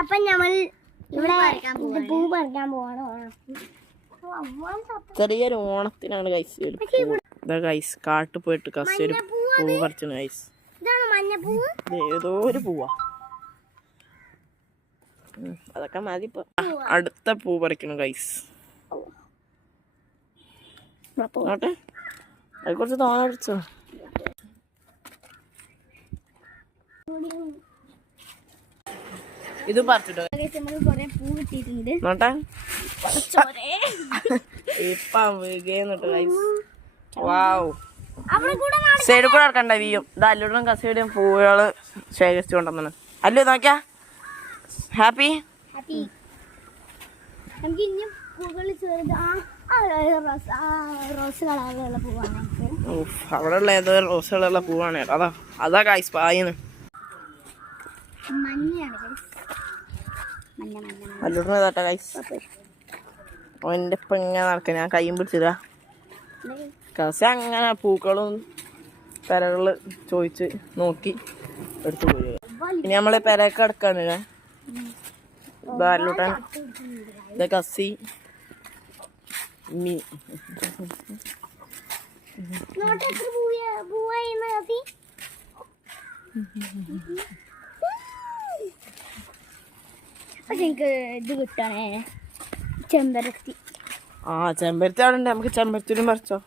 അപ്പൊ നമ്മൾ ഇവിടെ പൂ പറിക്കാൻ പോവാണ്. ചെറിയൊരു ഓണത്തിനാണ് ഗൈസ്. ഗൈസ് കാട്ടിൽ പോയിട്ട് കസേര പൂ പറിച്ചു ഗൈസ്. ഏതോ ഒരു പൂവാ. അതൊക്കെ മതി. ഇപ്പൊ അടുത്ത പൂ പറിക്കണം ഗൈസ്. നോട്ടെ അത് കുറച്ച് തോന്ന പിടിച്ചോ. ഇത് പറിച്ചിട്ടോ നോട്ടെ. ഇപ്പൊ വീകേന്നിട്ട് ഗൈസ്. വാവ്. സൈഡിൽ കൂടെ നടക്കണ്ട വീയും. ഇത് അല്ലൂടും കസേരയും പൂവുകള് ശേഖരിച്ചു കൊണ്ടുവന്നാണ്. അല്ലു നോക്കിയാ ഹാപ്പി. അവിടെ ഉള്ള ഏതോ റോസ് കളറുള്ള പൂവാണ്. അതാ ഗൈസ് പായിന്ന്. അല്ലൂടിന് ഗൈസ്. ഓൻ്റെ ഇപ്പം ഇങ്ങനെ നടക്കുക. ഞാൻ കയ്യും പിടിച്ചിടാ. കസ അങ്ങനെ പൂക്കളും പെരകള് ചോദിച്ച് നോക്കി എടുത്തു പോയി. ഇനി നമ്മള് പെരയൊക്കെ എടുക്കാണ്. അല്ലൂട്ടൻ ഇത് കസി മീ. ഇത് കിട്ടണേ ചെമ്പരത്തി. ചെമ്പരത്തി അവിടെ ഉണ്ട്. നമുക്ക് ചെമ്പരത്തിനും പറിച്ചോ.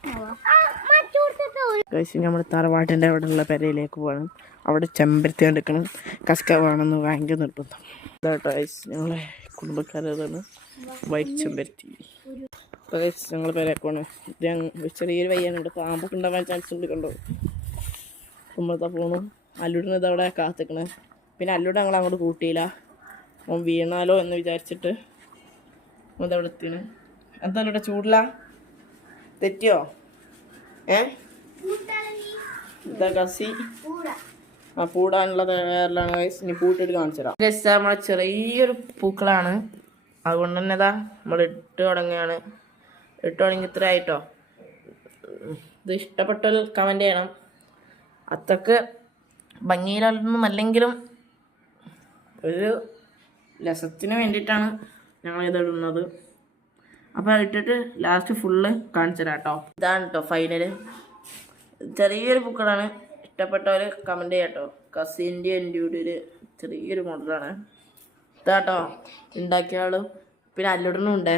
നമ്മുടെ തറവാട്ടിൻ്റെ അവിടെ ഉള്ള പെരയിലേക്ക് പോകണം. അവിടെ ചെമ്പരത്തി എടുക്കണം. കസ്ക വേണമെന്ന് ഭയങ്കര നിർബന്ധം. ഇതാട്ടോ ഞങ്ങളെ കുടുംബക്കാരതാണ് വൈറ്റ് ചെമ്പരത്തി. ഞങ്ങൾ പെരയൊക്കെ വേണം. ചെറിയൊരു വയ്യാനുണ്ട്. പാമ്പൊക്കെ ഉണ്ടാവാൻ ചാൻസ് ഉണ്ട്. കണ്ടോ കുമ്പളത്തെ പോണു. അല്ലൂടിന് ഇതവിടെ കാത്തിക്കണേ. പിന്നെ അല്ലൂടെ ഞങ്ങൾ അങ്ങോട്ട് കൂട്ടിയില്ല. ഓൻ വീണാലോ എന്ന് വിചാരിച്ചിട്ട് ഇതവിടെ എത്തിയാണ്. എന്തായാലും ഇവിടെ ചൂടില്ല. തെറ്റിയോ? ഇതാ കസി. പൂടാനുള്ള തയ്യാറിലാണ് ഗൈസ്. ഇനി പൂട്ടിട്ട് കാണിച്ചു തരാം. നമ്മളെ ചെറിയൊരു പൂക്കളാണ്. അതുകൊണ്ട് തന്നെ ഇതാ നമ്മൾ ഇട്ട് തുടങ്ങുകയാണ്. ഇട്ട് തുടങ്ങി ഇത്ര ആയിട്ടോ. ഇത് ഇഷ്ടപ്പെട്ടൊരു കമൻറ്റ് ചെയ്യണം. അത്രക്ക് ഭംഗിയിലൊന്നും അല്ലെങ്കിലും ഒരു രസത്തിന് വേണ്ടിയിട്ടാണ് ഞങ്ങളിത് ഇടുന്നത്. അപ്പോൾ ഇട്ടിട്ട് ലാസ്റ്റ് ഫുള്ള് കാണിച്ചു തരാം കേട്ടോ. ഇതാണ് കേട്ടോ ഫൈനല്. ചെറിയൊരു പൂക്കളാണ്. ഇഷ്ടപ്പെട്ടവർ കമൻറ്റ് ചെയ്യാം കേട്ടോ. കസിൻ്റെ എൻ്റെ കൂടെ ഒരു ചെറിയൊരു മോഡലാണ് ഇതാട്ടോ. ഉണ്ടാക്കിയ ആളും പിന്നെ അല്ലുടനും ഉണ്ടേ.